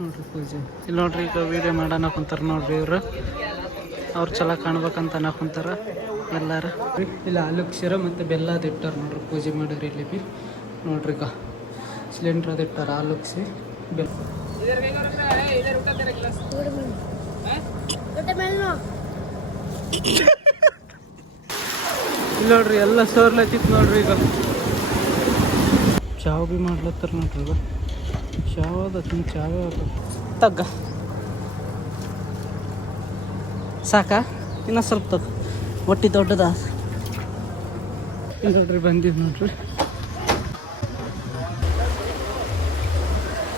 ನೋಡ್ರಿ ಪೂಜೆ ಇಲ್ಲಿ ನೋಡ್ರಿ. ಈಗ ವೀಡಿಯೋ ಮಾಡೋಣ ಕುಂತಾರ ನೋಡ್ರಿ. ಇವರು ಅವ್ರು ಚಲೋ ಕಾಣ್ಬೇಕಂತ ಅನ್ನಕುಂತಾರ ಎಲ್ಲಾರು. ಇಲ್ಲಿ ಆಲೂ ಕ್ಷೀರ ಮತ್ತು ಬೆಲ್ಲ ಅದು ಇಟ್ಟಾರ ನೋಡ್ರಿ. ಪೂಜೆ ಮಾಡಿರಿ ಇಲ್ಲಿ ಬಿ ನೋಡ್ರಿ. ಈಗ ಸಿಲಿಂಡ್ರ್ ಅದು ಇಟ್ಟಾರ ಆಲೂ ಕ್ಷೀರ ಬೆಲ್ಲ. ಇಲ್ಲಿ ನೋಡ್ರಿ ಎಲ್ಲ ಸೋರ್ಲತ್ತಿತ್ತು ನೋಡ್ರಿ. ಈಗ ಚಾವ್ ಬಿ ಮಾಡ್ಲತ್ತಾರ ನೋಡ್ರಿ. ಈಗ ಚಾವ್ ಅದ ಚಾವೇ ಅದ ತಗ್ಗ ಸಾಕ ಇನ್ನೂ ಸ್ವಲ್ಪ ತಗ ಒಟ್ಟಿ ದೊಡ್ಡದ ನೋಡ್ರಿ. ಬಂದಿದ್ದು ನೋಡ್ರಿ.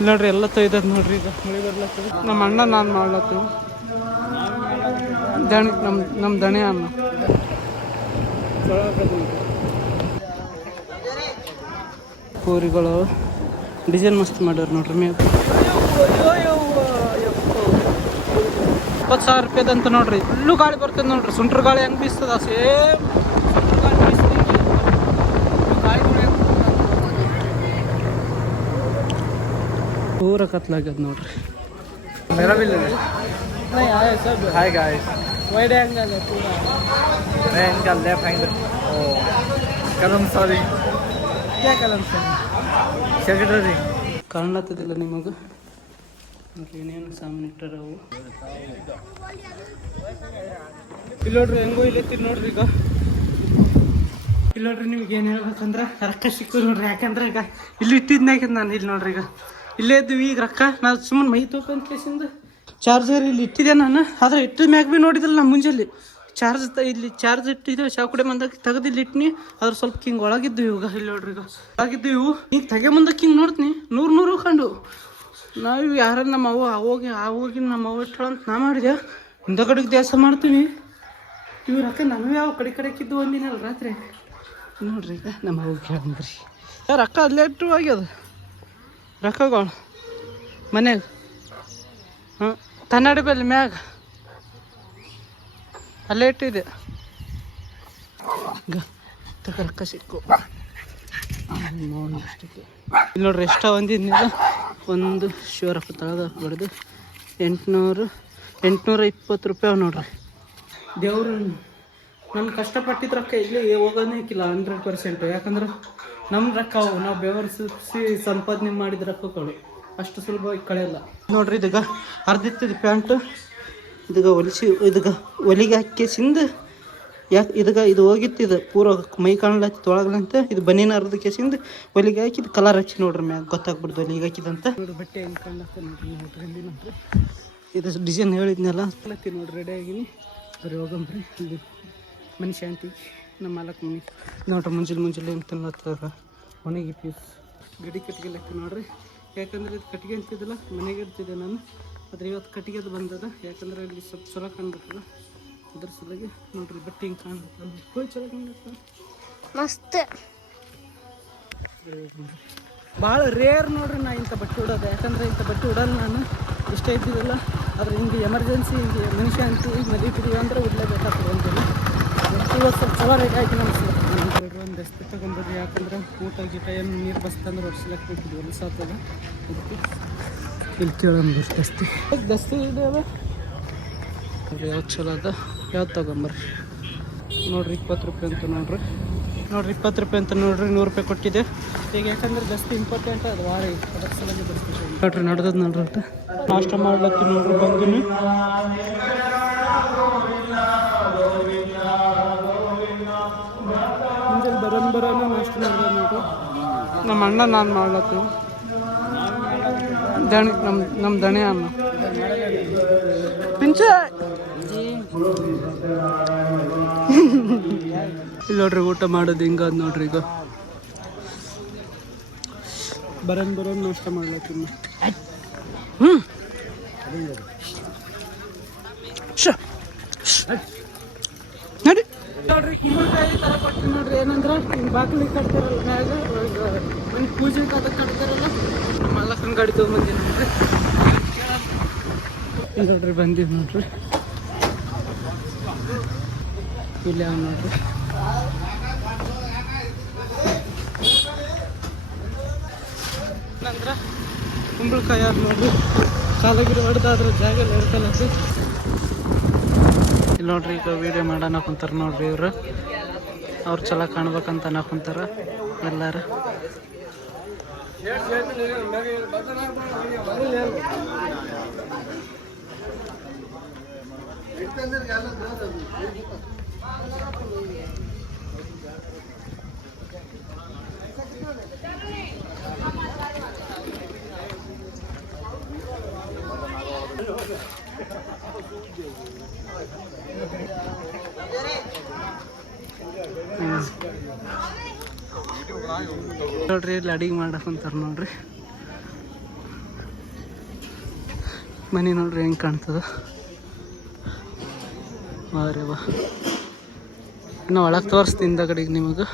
ನೋಡ್ರಿ ಎಲ್ಲ ತೊಯ್ದದ್ ನೋಡ್ರಿ. ಈಗ ಮಳೆ ಬರ್ಲತ್ತದ. ನಮ್ಮ ಅಣ್ಣ ನಾನು ಮಾಡ್ಲತ್ತೀವಿ. ದಣಿ ನಮ್ಮ ದಣಿ ಅಣ್ಣ ಪೂರಿಗಳು ಡಿಸೈನ್ ಮಸ್ತ್ ಮಾಡ್ಯಾರ ನೋಡ್ರಿ. ಮೇಲೆ 20,000 ರೂಪಾಯ್ದಂತ ನೋಡ್ರಿ. ಇಲ್ಲೂ ಗಾಳಿ ಬರ್ತದೆ ನೋಡ್ರಿ. ಸುಂಟ್ರ ಗಾಳಿ ಹೆಂಗೆ ಬೀಸ್ತದ ಸೇಮ್ ಪೂರ ಕತ್ಲಾಗ್ಯದ ನೋಡ್ರಿ. Hi guys. ವೈಡ್ ಆ್ಯಂಗಲ್ ಪೂರ Angle left angle. Oh. Kalam sorry. ಕ್ಯಾ ಕಲಂ ಸರ್ Secretary. ಕಾಣ್ಲತ್ತದಿಲ್ಲ ನಿಮಗೆ ನೋಡ್ರಿ. ಏನೇನು ಸಾಮಾನು ಇಟ್ಟಾರ ಅವು. ಇಲ್ಲಿ ನೋಡ್ರಿ ಹೆಂಗೋ ಇಲ್ಲತ್ತೀರಿ ನೋಡ್ರಿ. ಈಗ ಇಲ್ಲಿ ನೋಡ್ರಿ ನಿಮ್ಗೆ ಏನು ಹೇಳ್ಬೇಕಂದ್ರೆ ರೊಕ್ಕ ಸಿಕ್ಕು ನೋಡ್ರಿ. ಯಾಕಂದ್ರೆ ಈಗ ಇಲ್ಲಿ ಇಟ್ಟಿದ್ನಾಗ ನಾನು ಇಲ್ಲಿ ನೋಡ್ರಿ. ಈಗ ಇಲ್ಲೇ ಇದ್ದೀವಿ. ಈಗ ರೊಕ್ಕ ನಾನು ಸುಮ್ಮನೆ ಮೈ ತಗೊಂಡ್ ಕೇಸಿಂದ ಚಾರ್ಜರ್ ಇಲ್ಲಿ ಇಟ್ಟಿದ್ದೆ ನಾನು. ಆದರೆ ಇಟ್ಟಿದ ಮ್ಯಾಗ ಭೀ ನೋಡಿದ್ರಲ್ಲ ನಾನು ಮುಂಜಾನೆ ಚಾರ್ಜ್ ಇಲ್ಲಿ ಚಾರ್ಜ್ ಇಟ್ಟಿದ್ದೆ. ಚಾಕುಡೆ ಬಂದಾಗ ತೆಗೆದು ಇಲ್ಲಿ ಇಟ್ಟಿನಿ. ಅದ್ರ ಸ್ವಲ್ಪ ಹಿಂಗೆ ಒಳಗಿದ್ದು ಇವಾಗ. ಇಲ್ಲಿ ನೋಡ್ರಿ ಈಗ ಒಳಗಿದ್ದು ಇವು ಈಗ ತೆಗೆ ಮುಂದಕ್ಕೆ ಹಿಂಗೆ ನೋಡ್ತೀನಿ 100 ಕಂಡು. ನಾವು ಯಾರ ನಮ್ಮ ಅವ್ವ ಹೋಗಿ ನಮ್ಮ ಅವ್ವ ಇಟ್ಟಳು ಅಂತ ನಾ ಮಾಡಿದೆ. ಹಿಂದ ಕಡೆಗೆ ದ್ಯಾಸ ಮಾಡ್ತೀವಿ. ಇವು ರೊಕ್ಕ ನಮಗೆ ಯಾವ ಕಡೆಕ್ಕಿದ್ದು ಒಂದಿನಲ್ಲ ರಾತ್ರಿ ನೋಡ್ರಿ. ಈಗ ನಮ್ಮ ಅವ್ವ ಕೇಳಂದ್ರಿ ರೊಕ್ಕ ಅಲ್ಲೇ ಇಟ್ಟು ಆಗ್ಯದ. ರೊಕ್ಕಗಳು ಮನ್ಯಾಗ ಕನ್ನಡಿ ಬೆಲ್ಲಿ ಮ್ಯಾಗ ಅಲ್ಲೇ ಇಟ್ಟಿದೆ. ರೊಕ್ಕ ಸಿಕ್ಕು ಇಲ್ಲಿ ನೋಡ್ರಿ. ಎಷ್ಟ ಒಂದಿದ್ನಿಲ್ಲ ಒಂದು ಶಿವರಪ್ಪ ತಳದ ಬಡ್ದು 820 ರೂಪಾಯಿ ನೋಡ್ರಿ. ದೇವರು ನಮ್ಮ ಕಷ್ಟಪಟ್ಟಿದ್ದ ರೊಕ್ಕ ಇಲ್ಲಿ ಹೋಗೋದೇ ಇಕ್ಕಿಲ್ಲ 100%. ಯಾಕಂದ್ರೆ ನಮ್ಮ ರೊಕ್ಕ ಅವು ನಾವು ಬೆವರಿಸಿ ಸಂಪಾದನೆ ಮಾಡಿದ ರೊಕ್ಕಗಳು ಅಷ್ಟು ಸುಲಭವಾಗಿ ಕಳೆಯಲ್ಲ ನೋಡ್ರಿ. ಇದೀಗ ಅರ್ಧಿತ್ತಿದ ಪ್ಯಾಂಟು ಇದೀಗ ಒಲಿಗೆ ಹಾಕಿಸಿಂದ ಯಾಕೆ ಇದು ಹೋಗಿತ್ತಿದು ಪೂರ ಮೈ ಕಾಣಲತ್ತಿತ್ತು ಒಳಗಲಂತ. ಇದು ಬನ್ನಿನ ಅರ್ಧ ಕೇಸಿಂದ ಒಲಿಗೆ ಹಾಕಿದ್ದು ಕಲರ್ ಹಚ್ಚಿ ನೋಡ್ರಿ. ಮ್ಯಾಗ ಗೊತ್ತಾಗ್ಬಿಡ್ದು ಒಲಿಗೆ ಹಾಕಿದಂತ ನೋಡ್ರಿ. ಬಟ್ಟೆ ಹೆಂಗೆ ಕಾಣಲತ್ತ ನೋಡ್ರಿ. ನೋಡ್ರಿ ಇದು ಡಿಸೈನ್ ಹೇಳಿದ್ನೆಲ್ಲ ನೋಡ್ರಿ. ರೆಡಿ ಆಗಿನಿ ಬರೀ ಹೋಗಂಬ್ರಿ. ಇದು ಮನೆ ಶಾಂತಿ ನಮ್ಮ ಮಾಲಕ್ ಮನೆ ನೋಡ್ರಿ. ಮುಂಜಾನೆ ಏನು ತಿನ್ಲತ್ತಾರ ಮನೆಗೆ ಪೀಸ್ ಗಡಿ ಕಟ್ಗೆಲತ್ತಿ ನೋಡ್ರಿ. ಯಾಕಂದ್ರೆ ಇದು ಕಟ್ಟಿಗೆ ಅಂತಿದ್ದಿಲ್ಲ ಮನೆಗೆ ಇರ್ತಿದ್ದೆ ನಾನು. ಆದರೆ ಇವತ್ತು ಕಟ್ಟಿಗೆದು ಬಂದದ. ಯಾಕಂದ್ರೆ ಇಲ್ಲಿ ಸ್ವಲ್ಪ ಚಲೋ ಕಾಣ್ಬೇಕಲ್ಲ ಅದ್ರ ಸಲುವಾಗಿ ನೋಡ್ರಿ. ಬಟ್ಟೆ ಹಿಂಗೆ ಕಾಣ್ಬೇಕು ಚಲೋ ಕಾಣ್ಬೇಕು ಮಸ್ತ್. ಭಾಳ ರೇರ್ ನೋಡ್ರಿ ನಾ ಇಂಥ ಬಟ್ಟೆ ಉಡೋದು. ಯಾಕಂದ್ರೆ ಇಂಥ ಬಟ್ಟೆ ಉಡೋಲ್ಲ ನಾನು. ಇಷ್ಟ ಇದ್ದಿದ್ದಲ್ಲ. ಆದರೆ ಹಿಂಗೆ ಎಮರ್ಜೆನ್ಸಿ ಹಿಂಗೆ ಮನುಷ್ಯ ಅಂತ ಮದುವೆ ಅಂದ್ರೆ ಉಡ್ಲೇಬೇಕಾಗ್ತದೆ ಅಂತೀನಿ. ಇವತ್ತು ಸ್ವಲ್ಪ ಚಲೋ ರೇಟ್ ಆಯ್ತು ಅನಿಸ್ತದೆ. ಒಂದು ದಸ್ತಿ ತೊಗೊಂಡ್ರಿ. ಯಾಕಂದ್ರೆ ಊಟ ಗೀಟ ಏನು ನೀರು ಬಸ್ತಂದ್ರೆ ವರ್ಷಲಕ್ಕೆ ಹೋಗ್ತಿದ್ವಿ ಹೊಲಸಾಗ್ತದೆ. ಅದಕ್ಕೆ ಇಲ್ಲಿ ಕೇಳಂಬ್ರಿ ದಸ್ತಿ ಇದೆ ಅದ ಯಾವ್ದು ಚಲೋ ಅದ ಯಾವ್ದು ತೊಗೊಂಬರ್ರಿ. ನೋಡ್ರಿ 20 ರೂಪಾಯಿ ಅಂತ ನೋಡ್ರಿ. 20 ರೂಪಾಯಿ ಅಂತ ನೋಡ್ರಿ. 100 ರೂಪಾಯಿ ಕೊಟ್ಟಿದೆ ಈಗ. ಯಾಕಂದ್ರೆ ದಸ್ತಿ ಇಂಪಾರ್ಟೆಂಟ್ ಅದು ವಾರ ಅದರ ಸಲುವಾಗಿ ದಸ್ತಿ ನೋಡ್ರಿ. ನಡೆದದ ನೋಡ್ರಿ ಅಂತ ನಾಷ್ಟ ಮಾಡ್ಲತ್ತಿ ನೋಡ್ರಿ. ಬಂದಿನಿ ಮುಂಜಾನೆ ಬರೋಣ ನಾಷ್ಟ ಮಾಡಿದೆ ನೋಡ್ರಿ. ನಮ್ಮ ಅಣ್ಣ ನಾನು ಮಾಡ್ಲತ್ತೀವಿ. ದಣಿ ನಮ್ಮ ದಣಿ ಅಣ್ಣ ಪಿಂಚ ಇಲ್ಲಿ ನೋಡ್ರಿ. ಊಟ ಮಾಡೋದು ಹಿಂಗಾದ್ ನೋಡ್ರಿ. ಈಗ ಬರೋನ್ ನಾಷ್ಟ ಮಾಡ್ಲತ್ತೀನಿ. ನಡಿ ನೋಡ್ರಿ. ಕುಂಬಳಕಾಯಿ ಥರ ಕೊಡ್ತೀನಿ ನೋಡ್ರಿ. ಏನಂದ್ರೆ ಹಿಂಗೆ ಬಾಗಿಲಿಗೆ ಕಟ್ತಾರಲ್ಲ ಮ್ಯಾಗ ಒಂದು ಪೂಜೆಗೆ ಅದಕ್ಕೆ ಕಟ್ತಾರಲ್ಲ. ನಮ್ಮ ಮಲ್ಲಕ್ಕನ ಗಾಡಿ ತೊಗೊಂಬಂದಿ ನೋಡ್ರಿ. ನೋಡ್ರಿ ಬಂದಿದ್ದು ನೋಡ್ರಿ. ಇಲ್ಲಿ ಯಾವ ನೋಡ್ರಿ. ನಂತರ ಕುಂಬಳಕಾಯಿ ಯಾರು ನೋಡ್ರಿ. ಕಾಲಗಿರಿ ಹೊಡೆದಾದ್ರೆ ಜಾಗ ಇರ್ತಲ್ಲ ಅದು. ಇಲ್ಲಿ ನೋಡ್ರಿ ಈಗ ವೀಡಿಯೋ ಮಾಡೋಣ ಕುಂತಾರ ನೋಡ್ರಿ ಇವರು. ಅವ್ರು ಚಲೋ ಕಾಣ್ಬೇಕಂತ ಅನ್ನಕುಂತಾರ ಎಲ್ಲಾರು. ನೋಡ್ರಿ ಇಲ್ಲಿ ಅಡಿಗೆ ಮಾಡಕ್ಕಂತಾರ ನೋಡ್ರಿ. ಮನೆ ನೋಡ್ರಿ ಹೆಂಗೆ ಕಾಣ್ತದ. ವಾರೇ ವಾ, ಇನ್ನು ಒಳಗೆ ತೋರಿಸ್ತೀನಿ ಹಿಂದಗಡೆಗೆ ನಿಮಗೆ.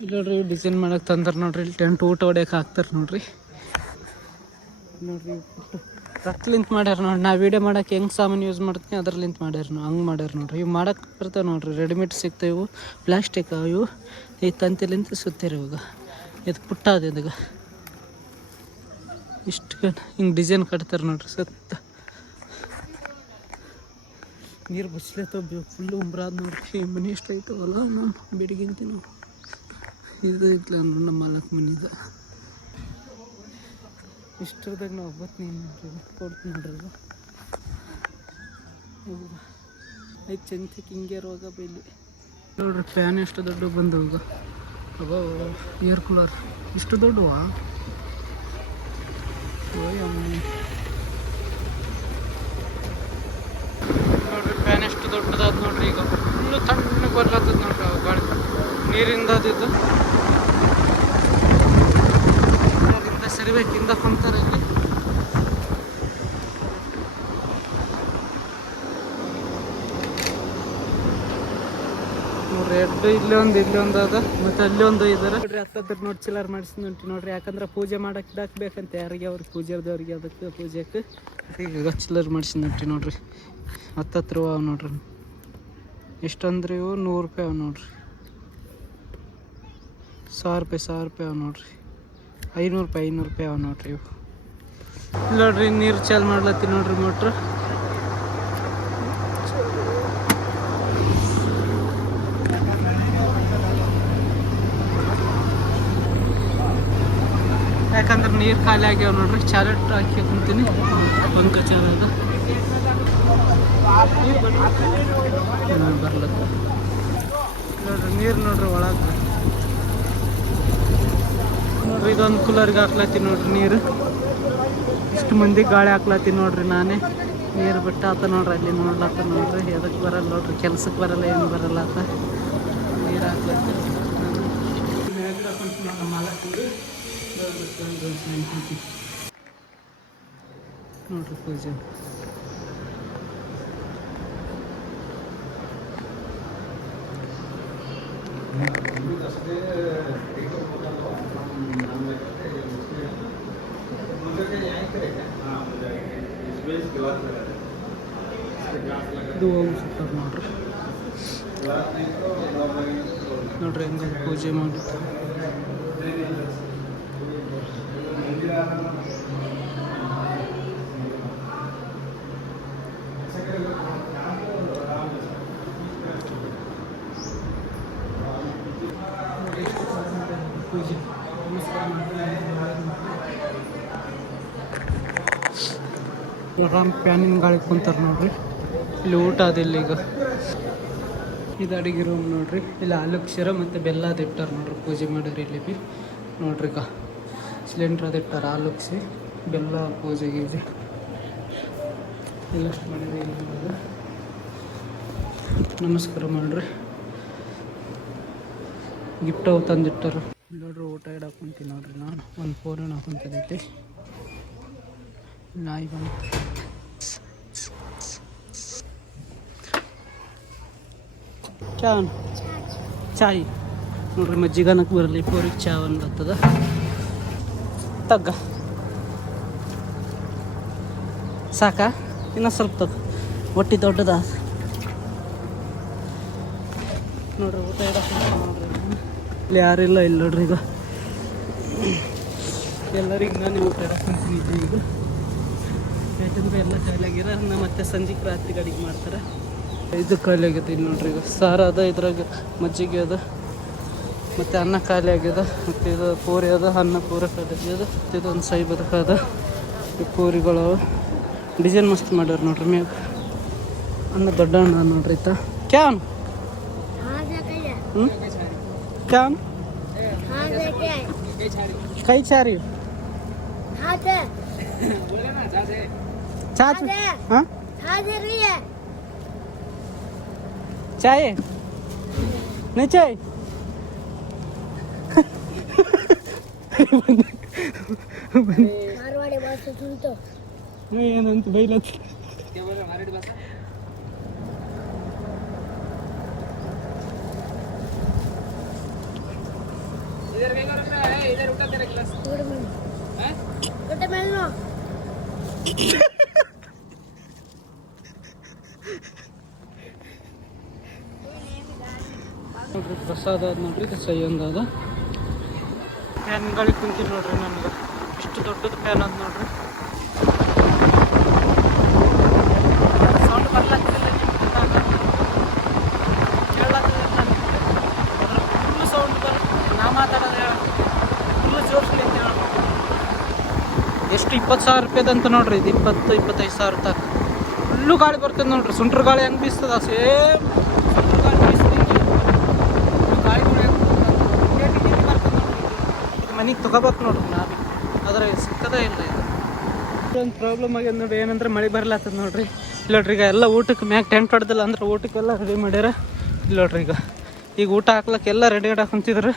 ಇಲ್ಲಿ ನೋಡ್ರಿ ಡಿಸೈನ್ ಮಾಡಕ್ಕೆ ತಂದಾರ ನೋಡ್ರಿ. ಇಲ್ಲಿ ಟೆಂಟ್ ಊಟ ಹೊಡ್ಯಕ್ಕೆ ಹಾಕ್ತಾರೆ ನೋಡ್ರಿ. ನೋಡ್ರಿ ರತ್ಲಿಂತ ಮಾಡ್ಯಾರ ನೋಡ್ರಿ. ನಾ ವೀಡಿಯೋ ಮಾಡಕ್ಕೆ ಹೆಂಗೆ ಸಾಮಾನು ಯೂಸ್ ಮಾಡ್ತೀನಿ ಅದ್ರಲ್ಲಿಂತ ಮಾಡ್ಯಾರ. ಹಂಗೆ ಮಾಡ್ಯಾರ ನೋಡ್ರಿ. ಇವು ಮಾಡಕ್ಕೆ ಬರ್ತಾವೆ ನೋಡ್ರಿ. ರೆಡಿಮೇಡ್ ಸಿಗ್ತಾವೆ ಇವು. ಪ್ಲಾಸ್ಟಿಕ್ ಇವು ಈ ತಂತಿಲಿಂತ ಸುತ್ತೀರಿ ಇವಾಗ. ಇದು ಪುಟ್ಟ ಅದು ಇದಾಗ ಇಷ್ಟು ಹಿಂಗೆ ಡಿಸೈನ್ ಕಟ್ತಾರೆ ನೋಡ್ರಿ. ಸುತ್ತ ನೀರು ಬಸ್ಲೇತವ ಫುಲ್ಲು ಉಂಬ್ರಾದ ನೋಡ್ರಿ. ಮನೆ ಎಷ್ಟು ಐತವಲ್ಲ ನಮ್ಮ ಬೆಡಿಗಿಂತ ನಾವು ಇದು ಐತ್ಲ ನಮ್ಮ ಮಾಲಕ್ ಮನಿದ. ಇಷ್ಟರದಾಗ ನಾವು ಒಬ್ಬತ್ತು ನೋಡ್ರಿ ಕೊಡ್ತೀನಿ ನೋಡ್ರಿ. ಐದು ಚಂತಿಗೆ ಹಿಂಗೆ ಇರುವಾಗ ಬೈಲಿ ನೋಡ್ರಿ. ಫ್ಯಾನ್ ಎಷ್ಟು ದೊಡ್ಡ ಬಂದವಾಗ. ಅಬ್ಬ ಏರ್ ಕೂಲರ್ ಇಷ್ಟು ದೊಡ್ಡವಾ. ನೋಡ್ರಿ ಫ್ಯಾನ್ ಎಷ್ಟು ದೊಡ್ಡದಾದ ನೋಡ್ರಿ. ಈಗ ಫುಲ್ಲು ತಣ್ಣಗೆ ಬರ್ಲಾತದ ನೋಡ್ರಿ. ಗಾಳಿ ನೀರಿಂದ ಅದಿದ್ದು ನೀರಿಂದ ಸರಿಬೇಕಿಂದ ಕುಂತಾರೆ ಇಲ್ಲಿ. ರೆಡ್ ಇಲ್ಲಿ ಒಂದು ಅದ, ಮತ್ತು ಅಲ್ಲಿ ಒಂದು ಇದಾರೆ ನೋಡ್ರಿ. ಹತ್ತದ್ರ ನೋಡಿ ಚಿಲ್ಲರ್ ಮಾಡಿಸಿ ನೋಡ್ರಿ. ಯಾಕಂದ್ರೆ ಪೂಜೆ ಮಾಡಕ್ಕೆ ಇಡಾಕ್ಬೇಕಂತ ಯಾರಿಗೆ ಅವ್ರಿಗೆ ಪೂಜೆದವ್ರಿಗೆ ಅದಕ್ಕೆ ಪೂಜೆಗೆ ಈಗ ಚಿಲ್ಲರ್ ಮಾಡಿಸಿ ನೋಡ್ರಿ. 10 ರೂಪಾ ಅವು ನೋಡ್ರಿ. ಎಷ್ಟಂದ್ರೆ ಇವು 100 ರೂಪಾಯಿ ಅವು ನೋಡ್ರಿ. 1000 ರೂಪಾಯಿ ಅವು ನೋಡ್ರಿ. 500 ರೂಪಾಯಿ ಅವು ನೋಡ್ರಿ. ಇವು ನೋಡ್ರಿ ನೀರು ಚಾಲು ಮಾಡ್ಲತ್ತಿ ನೋಡ್ರಿ ಮೋಟ್ರ್. ಯಾಕಂದ್ರೆ ನೀರು ಖಾಲಿ ಆಗ್ಯಾವ ನೋಡ್ರಿ. ಚಾಲೆಟ್ ಹಾಕಿ ಕುಂತೀನಿ. ಪಂಕ ಚಾಲದ ಬರ್ಲತ್ತ ನೋಡ್ರಿ. ನೀರು ನೋಡ್ರಿ ಒಳಗೆ ನೋಡ್ರಿ. ಇದೊಂದು ಕೂಲರ್ಗೆ ಹಾಕ್ಲತ್ತೀನಿ ನೋಡ್ರಿ ನೀರು. ಇಷ್ಟು ಮಂದಿ ಗಾಳಿ ಹಾಕ್ಲತ್ತೀನಿ ನೋಡ್ರಿ. ನಾನೇ ನೀರು ಬಿಟ್ಟು ಆತ ನೋಡ್ರಿ. ಅಲ್ಲಿ ನೋಡ್ಲತ್ತ ನೋಡ್ರಿ. ಎದಕ್ಕೆ ಬರಲ್ಲ ನೋಡ್ರಿ. ಕೆಲ್ಸಕ್ಕೆ ಬರಲ್ಲ, ಏನು ಬರಲ್ಲ ಆತ. ನೀರು ಹಾಕ್ಲತ್ತೀನಿ ನೋಡ್ರಿ ಪೂಜೆ. ಇದು ಓಂ ಸೂಪರ್ ನೋಡ್ರಿ. ನೋಡ್ರಿ ಹೆಂಗೆ ಪೂಜೆ ಮಾಡಿತ್ತು. ಪೂಜೆ ಆರಾಮ್ ಫ್ಯಾನಿನ ಗಾಳಿ ಕುಂತಾರೆ ನೋಡ್ರಿ. ಇಲ್ಲಿ ಊಟ ಅದಿಲ್ಲ ಈಗ. ಇದು ಅಡಿಗೆ ರೂಮ್ ನೋಡ್ರಿ. ಇಲ್ಲಿ ಆಲುಕ್ಷೀರ ಮತ್ತು ಬೆಲ್ಲ ಅದು ಇಟ್ಟಾರ ನೋಡ್ರಿ. ಪೂಜೆ ಮಾಡಿರಿ ಇಲ್ಲಿ ಬಿ ನೋಡ್ರಿ. ಈಗ ಸಿಲಿಂಡ್ರ್ ಅದು ಇಟ್ಟಾರ. ಆಲುಕ್ಷಿ ಬೆಲ್ಲ ಪೂಜೆಗೆ ಇದೆ ಎಲ್ಲಷ್ಟು ಮಾಡಿರಿ. ಇಲ್ಲಿ ನಮಸ್ಕಾರ ಮಾಡ್ರಿ. ಗಿಫ್ಟ್ ಅವು ತಂದಿಟ್ಟಾರ ನೋಡ್ರಿ. ಊಟ ಇಡಕ್ಕೆ ಕುಂತೀನಿ ನೋಡ್ರಿ. ನಾನು ಒಂದು ಫೋನ್ ಹಾಕೊಂತಿದ್ದೆ. ನಾಯಿ ಬಂತು. ಚಾಯ್ ನೋಡ್ರಿ. ಮಜ್ಜಿಗನಕ್ಕೆ ಬರಲಿ ಪೋರಿಗೆ ಚಾ ಒಂದು ಬರ್ತದ. ತಗ್ಗ ಸಾಕಾ? ಇನ್ನೂ ಸ್ವಲ್ಪ ತಗ. ಹೊಟ್ಟಿ ದೊಡ್ಡದ ನೋಡ್ರಿ. ಊಟ ಇಡಕ್ಕೆ ನೋಡ್ರಿ. ಇಲ್ಲಿ ಯಾರಿಲ್ಲ ಇಲ್ಲಿ ನೋಡ್ರಿ. ಈಗ ಎಲ್ಲರಿಗೆ ನಾನು ಊಟ ಇಡಕ್ಕೆ ಕುಂತೀನಿ ಈಗ. ಯಾಕಂದ್ರೆ ಎಲ್ಲ ಖಾಲಿ ಆಗ್ಯಾರ. ಮತ್ತೆ ಸಂಜೆಗೆ ರಾತ್ರಿ ಅಡಿಗೆ ಮಾಡ್ತಾರೆ. ಇದು ಖಾಲಿ ಆಗೈತೆ ಇಲ್ಲಿ ನೋಡ್ರಿ. ಈಗ ಸಾರು ಅದ, ಇದ್ರಾಗ ಮಜ್ಜಿಗೆ ಅದ, ಮತ್ತು ಅನ್ನ ಖಾಲಿ ಆಗ್ಯದ. ಮತ್ತು ಇದು ಪೂರಿ ಅದ, ಅನ್ನ ಪೂರಿ ಖಾಲಿ ಆಗ್ಯದ. ಇದೊಂದು ಸೈ ಬದಕದ, ಈ ಪೂರಿಗಳು ಡಿಸೈನ್ ಮಸ್ತ್ ಮಾಡ್ಯಾರ ನೋಡ್ರಿ. ಮ್ಯಾಗ ಅನ್ನ ದೊಡ್ಡ ಅನ್ನ ನೋಡ್ರಿ. ಇತ್ತ ಕ್ಯಾನ್ ಕ್ಯಾನ್ ಕೈ ಚಾರಿ ಚಾಚ್ ಹಾಂ चाय नहीं चाय मारवाड़ी भाषा सुन तो नहीं अनंत भाई लत क्या बोल रहे मारवाड़ी भाषा? इधर कहीं कर रहा है, इधर उठा तेरा गिलास हैं? कटे मिलनो ನೋಡ್ರಿ. ಪ್ರಸಾದ ಅದ ನೋಡ್ರಿ. ಇದು ಸೈ ಒಂದದ ಫ್ಯಾನ್ಗಳಿಗೆ ಕುಂತೀನಿ ನೋಡ್ರಿ. ನನಗೆ ಇಷ್ಟು ದೊಡ್ಡದು ಫ್ಯಾನ್ ಅದ ನೋಡ್ರಿ. ಸೌಂಡ್ ಬರ್ಲಾಗ್ತಿಲ್ಲ, ಫುಲ್ ಸೌಂಡ್ ಬರುತ್ತೆ. ನಾ ಮಾತಾಡೋದು ಫುಲ್ ಜೋರ್ಸ್ಲಿ ಅಂತ ಹೇಳ್ಬೋದು. ಎಷ್ಟು 20,000 ರೂಪಾಯಿದಂತ ನೋಡ್ರಿ. ಇದು 20-25 ಸಾವಿರ ತನಕ ಫುಲ್ಲು ಗಾಳಿ ಬರ್ತದೆ ನೋಡ್ರಿ. ಸುಂಟ್ರ ಗಾಳಿ ಹೆಂಗೆ ಬೀಸ್ತದ ಸೇಮ್ ಸುಂಟ್ರ ಗಾಳಿ ಬೀಸ್ತದೆ. ಮನೆಗೆ ತೊಗೋಬೇಕು ನೋಡ್ರಿ. ನಾನು ಅದ್ರಾಗ ಸಿಕ್ಕದೇ ಇಲ್ಲ. ಇದು ಒಂದು ಪ್ರಾಬ್ಲಮ್ ಆಗ್ಯದ ನೋಡ್ರಿ. ಏನಂದ್ರೆ ಮಳೆ ಬರ್ಲಾತದ ನೋಡ್ರಿ. ಇಲ್ಲ ನೋಡ್ರಿ, ಈಗ ಎಲ್ಲ ಊಟಕ್ಕೆ ಮ್ಯಾಗ ಟೆಂಟ್ ಹೊಡೆದಿಲ್ಲ ಅಂದ್ರೆ ಊಟಕ್ಕೆಲ್ಲ ರೆಡಿ ಮಾಡ್ಯಾರ. ಇಲ್ಲ ನೋಡ್ರಿ, ಈಗ ಊಟ ಹಾಕ್ಲಕ್ಕೆ ಎಲ್ಲ ರೆಡಿ ಕುಂತಿದ್ರು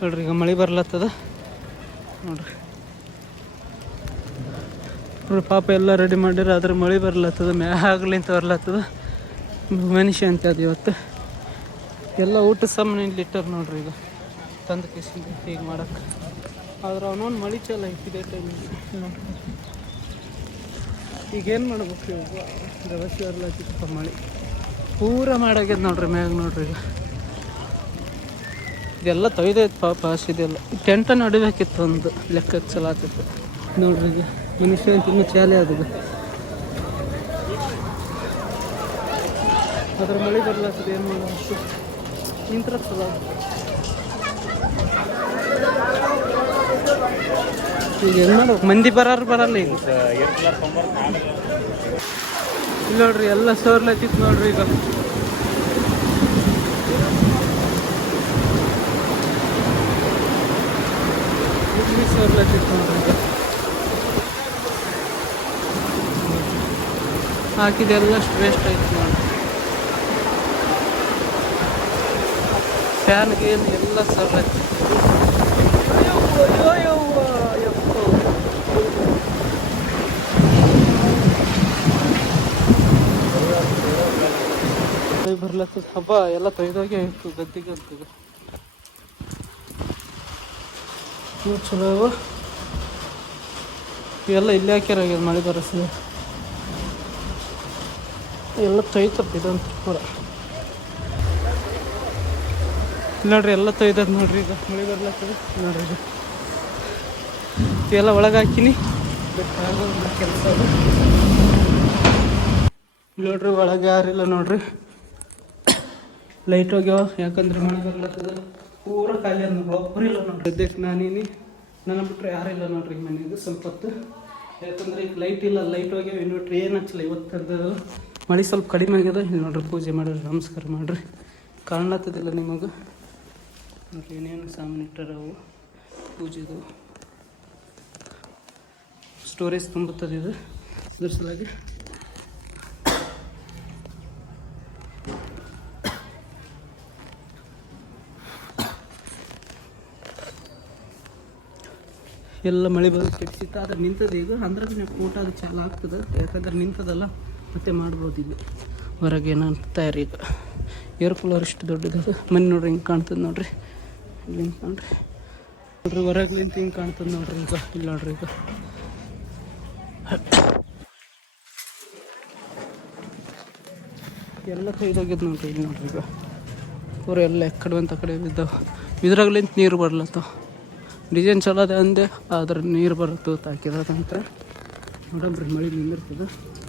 ನೋಡ್ರಿ. ಈಗ ಮಳೆ ಬರ್ಲತ್ತದ ನೋಡ್ರಿ. ಪಾಪ ಎಲ್ಲ ರೆಡಿ ಮಾಡ್ಯಾರ, ಆದ್ರೆ ಮಳೆ ಬರ್ಲತ್ತದ. ಮ್ಯಾಗ್ಲಿಂತ ಬರ್ಲತ್ತದ. ಮನುಷ್ಯ ಅಂತ ಅದು ಇವತ್ತು ಎಲ್ಲ ಊಟ ಸಾಮಾನು ಇಲ್ಲಿ ಇಟ್ಟಾರ ನೋಡ್ರಿ. ಈಗ ತಂದು ಕಿಸಿಂದ ಹೀಗೆ ಮಾಡಕ್ಕೆ ಆದ್ರೆ ಅವನೊಂದು ಮಳೆ ಚಲ ಐತಿದೆ ಟೈಮಿಗೆ ನೋಡ್ರಿ. ಈಗೇನು ಮಾಡ್ಬೇಕು? ಇವಾಗ ವ್ಯವಸ್ಥೆ ಇರ್ಲಾತಿತ್ತಪ್ಪ. ಮಳೆ ಪೂರ ಮಾಡಾಗ್ಯದ ನೋಡ್ರಿ. ಮ್ಯಾಗ ನೋಡ್ರಿ, ಈಗ ಇದೆಲ್ಲ ತೊಯ್ದೈತೆ ಪಾಪ. ಹಸಿದೆಲ್ಲ ಟೆಂಟನ್ನು ಹೊಡಿಬೇಕಿತ್ತು, ಒಂದು ಲೆಕ್ಕಕ್ಕೆ ಚಲೋ ಆಗ್ತಿತ್ತು ನೋಡ್ರಿ. ಈಗ ಮನುಷ್ಯ ಅಂತ ಇನ್ನೂ ಚಾಲೆ ಅದ. ಅದ್ರ ಮಳೆ ಬರ್ಲಾಗ್ತದೆ. ಏನು ಮಾಡೋದು? ನಿಂತ್ರ ಚಲೋ. ಈಗ ಏನು ಮಾಡ್ಬೇಕು? ಮಂದಿ ಬರಲ್ಲ ಈಗ. ಇಲ್ಲ ನೋಡ್ರಿ, ಎಲ್ಲ ಸೋರ್ಲತ್ತಿತ್ತು ನೋಡ್ರಿ. ಈಗ ಇಲ್ಲಿ ಸೋರ್ಲತ್ತಿತ್ತು ನೋಡ್ರಿ. ಈಗ ಹಾಕಿದೆಲ್ಲ ವೇಸ್ಟ್ ಆಯ್ತು ನೋಡ್ರಿ. ಫ್ಯಾನ್ಗೆ ಎಲ್ಲ ಸೋರ್ಲತ್ತಿತ್ತು. ಬರ್ಲತ್ತದ. ಹಬ್ಬ ಎಲ್ಲ ತೊಯ್ದೋಗಿ ಆಯ್ತು ಗದ್ದಿಗೆ ಅಂತದ. ಚಲೋ ಇವೆಲ್ಲ ಇಲ್ಲೇ ಹಾಕ್ಯಾರ. ಮಳೆ ಬರಸಿದೆ ಎಲ್ಲ ತೊಯ್ತಪ್ಪ. ಇದಂತ ಪೂರ ನೋಡ್ರಿ, ಎಲ್ಲ ತೊಯ್ದದ ನೋಡ್ರಿ. ಈಗ ಮಳೆ ಬರ್ಲತ್ತದ ನೋಡ್ರಿ. ಈಗ ಇವೆಲ್ಲ ಒಳಗೆ ಹಾಕಿನಿ. ಕೆಲಸ ನೋಡ್ರಿ. ಒಳಗೆ ಯಾರಿಲ್ಲ ನೋಡ್ರಿ. ಲೈಟ್ ಹೋಗ್ಯಾವ, ಯಾಕಂದ್ರೆ ಮಳೆ ಬರ್ಲತ್ತದ. ಪೂರ ಖಾಲಿ ಅದ ನೋಡ್ರಿ. ಒಬ್ಬರು ಇಲ್ಲ ನೋಡ್ರಿ. ಸದ್ಯಕ್ಕೆ ನಾನೇನಿ, ನನ್ನ ಬಿಟ್ಟರೆ ಯಾರಿಲ್ಲ ನೋಡ್ರಿ ಮನೆಗೆ. ಸ್ವಲ್ಪ ಹೊತ್ತು ಯಾಕಂದ್ರೆ ಈಗ ಲೈಟ್ ಇಲ್ಲ. ಲೈಟ್ ಹೋಗ್ಯಾವ. ಇನ್ವರ್ಟ್ರ್ ಏನು ಹಚ್ಚಲ್ಲ ಇವತ್ತರದ. ಮಳೆ ಸ್ವಲ್ಪ ಕಡಿಮೆ ಆಗ್ಯದ. ಇಲ್ಲಿ ನೋಡ್ರಿ, ಪೂಜೆ ಮಾಡ್ರಿ, ನಮಸ್ಕಾರ ಮಾಡಿರಿ. ಕಾಣ್ಲತ್ತದಿಲ್ಲ ನಿಮಗೆ ನೋಡ್ರಿ. ಏನೇನು ಸಾಮಾನು ಇಟ್ಟಾರವು ಪೂಜೆದು. ಸ್ಟೋರೇಜ್ ತುಂಬುತ್ತದೆ ಇದು. ಅದ್ರ ಸಲಾಗಿ ಎಲ್ಲ ಮಳೆ ಬಂದು ಕೆಟ್ಟಿತ್ತು. ಆದರೆ ನಿಂತದ ಈಗ. ಅಂದ್ರೆ ಊಟ ಅದು ಚಾಲು ಆಗ್ತದೆ. ಯಾಕಂದ್ರೆ ನಿಂತದಲ್ಲ, ಮತ್ತೆ ಮಾಡ್ಬೋದು. ಇಲ್ಲಿ ಹೊರಗೆ ಏನಂತ ತಯಾರಿ. ಈಗ ಏರ್ ಕೂಲರ್ ಇಷ್ಟು ದೊಡ್ಡದು ಮನೆ ನೋಡ್ರಿ. ಹಿಂಗೆ ಕಾಣ್ತದೆ ನೋಡ್ರಿ. ಇಲ್ಲಿ ನೋಡ್ರಿ ನೋಡ್ರಿ, ಹೊರಗ್ಲಿಂತ ಹಿಂಗೆ ಕಾಣ್ತದೆ ನೋಡ್ರಿ. ಈಗ ಇಲ್ಲಿ ನೋಡ್ರಿ, ಈಗ ಎಲ್ಲ ಕೈದೋಗ್ಯದ ನೋಡ್ರಿ. ಇಲ್ಲಿ ನೋಡ್ರಿ, ಈಗ ಪೂರ ಎಲ್ಲ ಎಕ್ಕಡೆ ಅಂತ ಕಡೆ ಬಿದ್ದಾವ. ಇದ್ರಾಗ್ಲಿಂತ ನೀರು ಬರ್ಲತ್ತಾವ. ಡಿಸೈನ್ ಚಲೋ ಅದ ಅಂದೆ, ಆದ್ರೆ ನೀರು ಬರುತ್ತೆ ಹಾಕಿರೋದಂತ ನೋಡಮ್ರಿ ಮಳೆ ನಿಂದಿರ್ತದ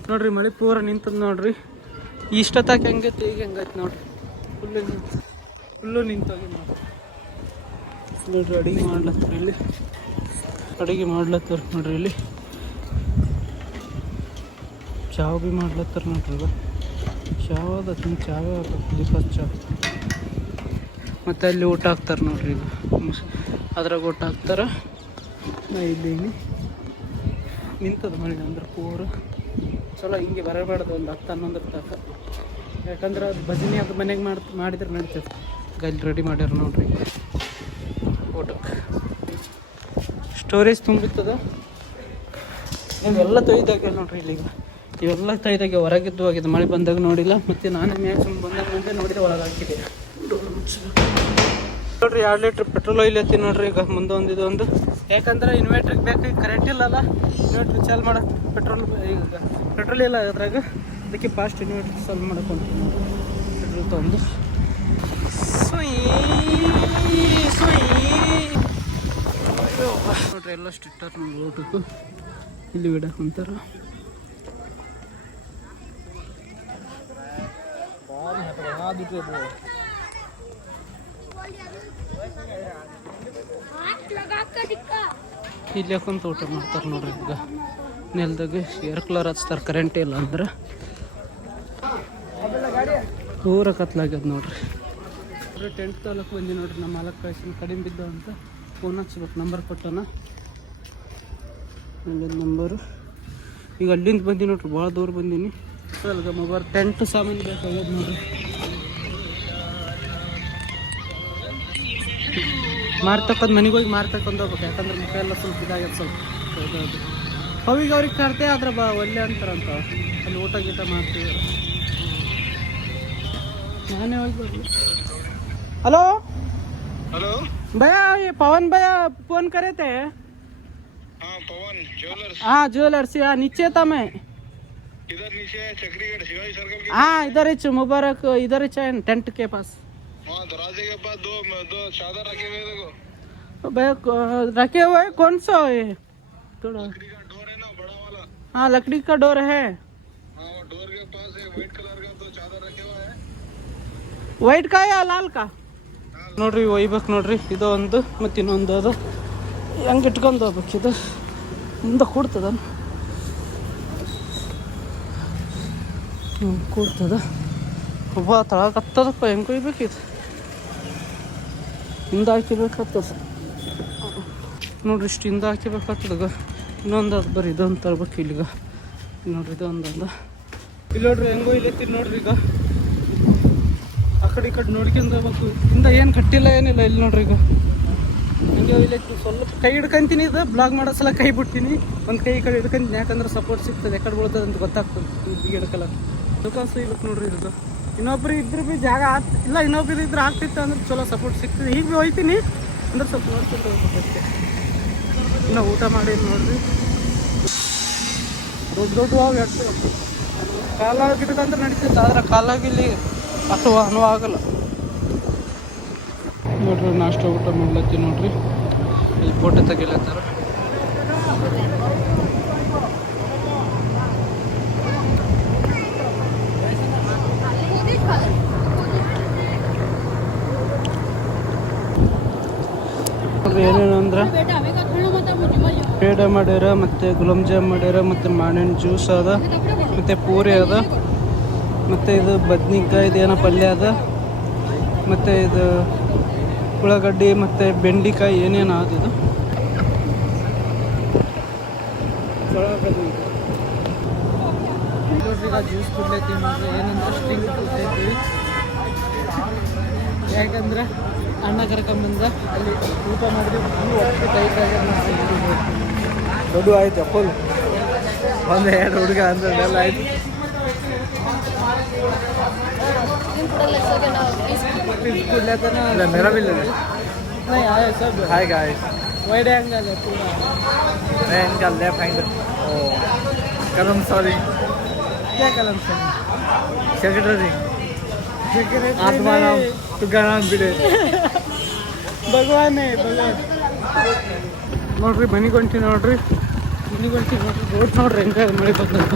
ನೋಡ್ರಿ. ಮಳೆ ಪೂರ ನಿಂತದ ನೋಡ್ರಿ. ಇಷ್ಟೊತ್ತಾಕೆ ಹೆಂಗೈತಿ ಈಗ ಹೆಂಗೈತಿ ನೋಡ್ರಿ. ಫುಲ್ಲು ನಿಂತೋಗಿ ನೋಡ್ರಿ. ಅಡುಗೆ ಮಾಡ್ಲತ್ತಾರ ಇಲ್ಲಿ, ಅಡುಗೆ ಮಾಡ್ಲತ್ತಾರ ನೋಡ್ರಿ. ಇಲ್ಲಿ ಚಾವ್ ಭೀ ಮಾಡ್ಲತ್ತಾರ ನೋಡ್ರಿ. ಈಗ ಚಾವ್ ಅದ ಚಾವೇ ಆಗ್ತದೆ ಫಸ್ಟ್ ಚಾವ್. ಮತ್ತು ಅಲ್ಲಿ ಊಟ ಹಾಕ್ತಾರೆ ನೋಡ್ರಿ. ಈಗ ಅದ್ರಾಗ ಊಟ ಹಾಕ್ತಾರೆ. ನಾ ಇದ್ದೀನಿ ನಿಂತದ ಮಳೆ ಅಂದ್ರೆ ಪೂರ ಚಲೋ. ಹಿಂಗೆ ಬರಬಾರ್ದು ಒಂದು 10-11 ತನಕ. ಯಾಕಂದ್ರೆ ಅದು ಭಜನೆ ಅದು ಮನೆಗೆ ಮಾಡಿದ್ರೆ ನಡೀತದೆ. ಅಲ್ಲಿ ರೆಡಿ ಮಾಡ್ಯಾರ ನೋಡ್ರಿ ಊಟಕ್ಕೆ. ಸ್ಟೋರೇಜ್ ತುಂಬಿರ್ತದ. ಇವೆಲ್ಲ ತೊಯ್ದಾಗ್ಯ ನೋಡ್ರಿ. ಇಲ್ಲಿಗ ಇವೆಲ್ಲ ತೊಯ್ದಾಗ್ಯ. ಹೊರಗಿದ್ದು ಹೋಗಿದೆ ಮಳೆ ಬಂದಾಗ ನೋಡಿಲ್ಲ. ಮತ್ತು ನಾನೇ ಮ್ಯಾಕ್ಸಿಮಮ್ ಬಂದಾಗ ಮುಂದೆ ನೋಡಿದ್ರೆ ಒಳಗೆ ಹಾಕಿದೆ ನೋಡ್ರಿ. 2 ಲೀಟ್ರ್ ಪೆಟ್ರೋಲ್ ಆಯಿಲ್ ಐತಿ ನೋಡ್ರಿ. ಈಗ ಮುಂದೆ ಒಂದು ಇದೊಂದು, ಯಾಕಂದ್ರೆ ಇನ್ವರ್ಟ್ರಿಗೆ ಬೇಕು. ಈಗ ಕರೆಂಟ್ ಇಲ್ಲಲ್ಲ, ಇನ್ವರ್ಟ್ರ್ ಚಾಲು ಮಾಡೋಕೆ ಈಗ ಪೆಟ್ರೋಲ್ ಇಲ್ಲ ಅದ್ರಾಗ. ಅದಕ್ಕೆ ಫಾಸ್ಟ್ ಇನ್ವರ್ಟ್ರ್ ಚಾಲು ಮಾಡೋಕೆ ಪೆಟ್ರೋಲ್ ತೊಗೊಂಡು ನೋಡ್ರಿ. ಎಲ್ಲ ಸ್ಟಿಟ್ಟರ್ ನೋಡಿ ಊಟಕ್ಕೂ ಇಲ್ಲಿ ಬಿಡಕ್ಕೆ ಅಂತಾರ. ಇಲ್ಲಿ ಯಾಕಂತ ಊಟ ಮಾಡ್ತಾರೆ ನೋಡ್ರಿ. ಈಗ ನೆಲದಾಗ ಏರ್ ಕೂಲರ್ ಹಚ್ತಾರೆ ಕರೆಂಟ್ ಇಲ್ಲ ಅಂದ್ರೆ. ಪೂರ ಕತ್ಲಾಗ್ಯದ ನೋಡ್ರಿ. ಟೆಂಟ್ ತಗೊಳಕ್ಕೆ ಬಂದಿ ನೋಡ್ರಿ. ನಮ್ಮ ಮಾಲಕ್ ಕಳಿಸಿ ಕಡಿಮೆ ಬಿದ್ದ ಅಂತ ಫೋನ್ ಹಚ್ಬೇಕು. ನಂಬರ್ ಕೊಟ್ಟನ ನಂಬರು. ಈಗ ಅಲ್ಲಿಂದ ಬಂದಿ ನೋಡ್ರಿ. ಭಾಳ ದೂರ ಬಂದೀನಿ. ಅಲ್ಗ ಮೊಬೈಲ್ ಟೆಂಟ್ ಸಾಮಾನು ಬೇಕಾಗ್ಯದ ನೋಡ್ರಿ. ಮಾರ್ತಕ್ಕಂದು ಮನೆಗೆ ಹೋಗಿ ಮಾರ್ತಕೊಂಡು ಹೋಗ್ಬೇಕು. ಯಾಕಂದ್ರೆ ಮುಖ ಎಲ್ಲ ಸ್ವಲ್ಪ ಇದಾಗ್ಯದ ಸ್ವಲ್ಪ. ಅವಿಗೆ ಅವ್ರಿಗೆ ಕರ್ತೆ ಆದ್ರೆ ಒಳ್ಳೆ ಅಂತಾರಂತ. ಅಲ್ಲಿ ಊಟ ಗೀಟ ಮಾಡ್ತೀವಿ. ನಾನೇ ಹೋಗಿ ಬರ್ಲಿ. हेलो हेलो भैया, ये पवन भैया फोन करे थे। हाँ पवन ज्वेलर्स। हाँ ज्वेलर्स, यहाँ नीचे था मैं। इधर नीचे है चक्रीगढ़ शिवाजी सर्कल के। हाँ इधर ही मुबारक, इधर ही है टेंट के पास। हाँ दरवाजे के पास दो चादर रखे हुए देखो। भैया रखे हुए कौन सा है? थोड़ा लकड़ी का डोर है ना बड़ा वाला। हाँ लकड़ी का डोर है। हाँ वो डोर के पास एक व्हाइट कलर का दो चादर रखे हुआ है। ವೈಟ್ ಕಾಯ ಲಾಲ್ ಕಾ ನೋಡ್ರಿ. ಒಯ್ಬೇಕು ನೋಡ್ರಿ. ಇದು ಒಂದು ಮತ್ತು ಇನ್ನೊಂದು ಅದು ಹೆಂಗೆ ಇಟ್ಕೊಂಡು ಹೋಗ್ಬೇಕು. ಇದು ಮುಂದೆ ಕೂಡ್ತದ ಕೂಡ್ತದ. ಒಬ್ಬ ತಳಕತ್ತದಪ್ಪ. ಹೆಂಗೆ ಕೊಯ್ಬೇಕಿದು ಹಿಂದೆ ಹಾಕಿಬೇಕಾಗ್ತದ ನೋಡ್ರಿ. ಇಷ್ಟು ಹಿಂದೆ ಹಾಕಿಬೇಕಾಗ್ತದ. ಇನ್ನೊಂದು ಅದು ಬರ್ರಿ ಇದೊಂದು ತರ್ಬೇಕು ಇಲ್ಲಿಗ. ನೋಡ್ರಿ ಇದೊಂದು ಇಲ್ಲಿ ನೋಡ್ರಿ ಹೆಂಗೋ ಇಲ್ಲೈತಿ ನೋಡ್ರಿ. ಈಗ ಆ ಕಡೆ ಈ ಕಡೆ ನೋಡ್ಕೊಂಡು ಹೋಗ್ಬೇಕು. ಹಿಂದೆ ಏನು ಕಟ್ಟಿಲ್ಲ ಏನಿಲ್ಲ. ಇಲ್ಲಿ ನೋಡ್ರಿ ಈಗ ಹಿಂಗೆ ಇಲ್ಲೈತಿ. ಸ್ವಲ್ಪ ಕೈ ಹಿಡ್ಕೊಂತೀನಿ. ಇದು ಬ್ಲಾಗ್ ಮಾಡೋ ಸಲ ಕೈ ಬಿಡ್ತೀನಿ. ಒಂದು ಕೈ ಈ ಕಡೆ ಹಿಡ್ಕೊಂತೀನಿ. ಯಾಕಂದ್ರೆ ಸಪೋರ್ಟ್ ಸಿಗ್ತದೆ. ಯಾಕಡೆ ಬೀಳ್ತದೆ ಅಂತ ಗೊತ್ತಾಗ್ತದೆ. ಈಗ ಹಿಡ್ಕಲ್ಲ ಅದಕ್ಕೋಸ್ಕರ ಇಲ್ಲಕ್ಕೆ ನೋಡ್ರಿ. ಇದು ಇನ್ನೊಬ್ರು ಇದ್ರೆ ಭೀ ಜಾಗ ಇಲ್ಲ. ಇನ್ನೊಬ್ರು ಇದ್ರೆ ಆಗ್ತಿತ್ತು ಅಂದ್ರೆ ಚಲೋ ಸಪೋರ್ಟ್ ಸಿಗ್ತದೆ. ಈಗ ಭೀ ಹೋಯ್ತೀನಿ ಅಂದ್ರೆ ಸ್ವಲ್ಪ ನೋಡ್ಕೊಂಡು ಹೋಗ್ಬೇಕು ಅಷ್ಟೇ. ಇನ್ನು ಊಟ ಮಾಡಿ ನೋಡ್ರಿ. ದೊಡ್ಡ ಹೋಗಿ ಅಷ್ಟು ಕಾಲಾಗಿ ಇಟ್ಕೊಂಡ್ರೆ ನಡೀತಿತ್ತು. ಆದ್ರೆ ಕಾಲಾಗಿ ಇಲ್ಲಿ ಅಷ್ಟು ಅನುಭವ ಆಗಲ್ಲ ನೋಡ್ರಿ. ನಾಷ್ಟ ಊಟ ಮಾಡ್ಲತ್ತಿ ನೋಡ್ರಿ. ಇಲ್ಲಿ ಫೋಟೋ ತೆಗಿಲತ್ತಾರ. ನೋಡ್ರಿ ಏನೇನು ಅಂದ್ರೆ ಪೇಡ ಮಾಡ್ಯಾರ, ಮತ್ತು ಗುಲಾಬ್ ಜಾಮ್ ಮಾಡ್ಯಾರ, ಮತ್ತು ಮಾವಿನ ಜ್ಯೂಸ್ ಅದ, ಮತ್ತು ಪೂರಿ ಅದ, ಮತ್ತು ಇದು ಬದ್ನಿಕಾಯ್ದು ಏನೋ ಪಲ್ಯ ಅದ, ಮತ್ತು ಇದು ಉಳ್ಳಾಗಡ್ಡಿ ಮತ್ತು ಬೆಂಡೆಕಾಯಿ ಏನೇನು ಆದಿದು ನೋಡ್ರಿ. ಈಗ ಜ್ಯೂಸ್ ಕುಡ್ಲೈತಿ ನೋಡ್ರಿ. ಏನಂದ್ರೆ ಸ್ಟಿಂಗ್ ಕುಡ್ಲೈತಿ. ಯಾಕಂದ್ರೆ ಅಣ್ಣ ಕರ್ಕೊಂಬಂದ ಅಲ್ಲಿ ಊಟ ಮಾಡಿದ್ವಿ. ಒಟ್ಟು ದೊಡ್ಡ ಆಯ್ತು ಅಪ್ಪಲು. ಒಂದು 2 ಹುಡುಗ ಅಂದ್ರೆ ಎಲ್ಲ ಆಯ್ತು. मेरा भी ले नहीं आया सब। हाय गाइस, वाइड एंगल है पूरा। मैं इनका लेफ्ट हैंड। ओ कलम सॉरी। क्या कलम सॉरी? सेक्रेटरी आत्मा नाम तुकाराम बिडे। ಭಗವಾನೇ ಭಗವಾನ್ ನೋಡ್ರಿ. ಮನೆಗೆ ಹೊಂಟಿ ನೋಡ್ರಿ. ಇಲ್ಲಿಗೆ ಹೊಂಟೀವಿ ನೋಡ್ರಿ. ರೋಡ್ ನೋಡ್ರಿ ಹೆಂಗೆ ಮಳೆ ಬಂದಂತ.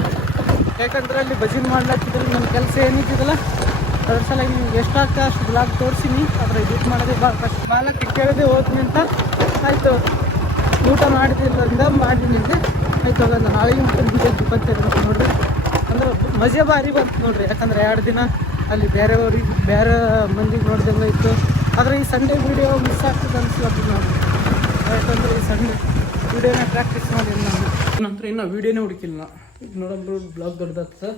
ಯಾಕಂದ್ರೆ ಅಲ್ಲಿ ಭಜನೆ ಮಾಡ್ಲಾಕಿದ್ರೆ ನಮ್ಮ ಕೆಲಸ ಏನಿದ್ದಿದ್ದಲ್ಲ ಅದ್ರ ಸಲ ನಿಮ್ಗೆ ಎಷ್ಟಾಗ್ತದೆ ಅಷ್ಟು ಬ್ಲಾಗ್ ತೋರಿಸಿನಿ. ಅದ್ರ ಎಡಿಟ್ ಮಾಡೋದೇ ಭಾಳ ಕಷ್ಟ. ಮಾಲಕ್ಕೆ ಕೇಳದೆ ಹೋದ್ನಿ ಅಂತ ಆಯಿತು. ಊಟ ಮಾಡಿದ್ರಿಂದ ಮಾಡಿನಿಂದ ಆಯ್ತು ಹೋಗಲ್ಲ. ನಾಳೆಗೆ ಮತ್ತೆ ವಿಡಿಯೋ ಬಂತಿರ್ಬೇಕು ನೋಡ್ರಿ. ಅಂದ್ರೆ ಮಜೆ ಭಾರಿ ಬಂತು ನೋಡ್ರಿ. ಯಾಕಂದ್ರೆ 2 ದಿನ ಅಲ್ಲಿ ಬೇರೆಯವ್ರಿಗೆ ಬೇರೆ ಮಂದಿಗೆ ನೋಡ್ದಂಗೆ ಇತ್ತು. ಆದರೆ ಈ ಸಂಡೇ ವೀಡಿಯೋ ಮಿಸ್ ಆಗ್ತದೆ ಅನ್ಸ್ಲತ್ತದ ನಾನು. ಯಾಕಂದ್ರೆ ಈ ಸಂಡೇ ವೀಡಿಯೋನ ಪ್ರಾಕ್ಟೀಸ್ ಮಾಡಿ ನಾನು ನಂತರ ಇನ್ನೂ ವೀಡಿಯೋನೇ ಹುಡುಕಿಲ್ಲ. ಈಗ ನೋಡೋದು ಬ್ಲಾಗ್ ದೊಡ್ಡದಾಗ್ತದೆ.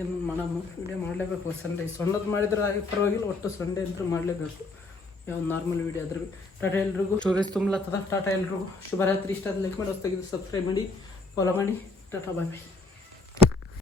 ಏನು ಮಾಡಮ್ಮ, ವೀಡಿಯೋ ಮಾಡಲೇಬೇಕು. ಸಂಡೇ ಸಣ್ಣದು ಮಾಡಿದ್ರೆ ಪರವಾಗಿಲ್ಲ, ಒಟ್ಟು ಸಂಡೇ ಅಂತೂ ಮಾಡಲೇಬೇಕು. ಯಾವ ನಾರ್ಮಲ್ ವೀಡಿಯೋ ಆದ್ರೆ. ಟಾಟಾ ಎಲ್ರಿಗೂ. ಸ್ಟೋರೇಜ್ ತುಂಬಲತ್ತದ. ಟಾಟಾ ಎಲ್ರಿಗೂ ಶುಭರಾತ್ರಿ. ಇಷ್ಟ ಆದ ಲೈಕ್ ಮಾಡಿ, ಹೊಸದಾಗಿದ್ದು ಸಬ್ಸ್ಕ್ರೈಬ್ ಮಾಡಿ, ಫಾಲೋ ಮಾಡಿ. ಟಾಟಾ ಬಾಯ್ ಬಾಯ್.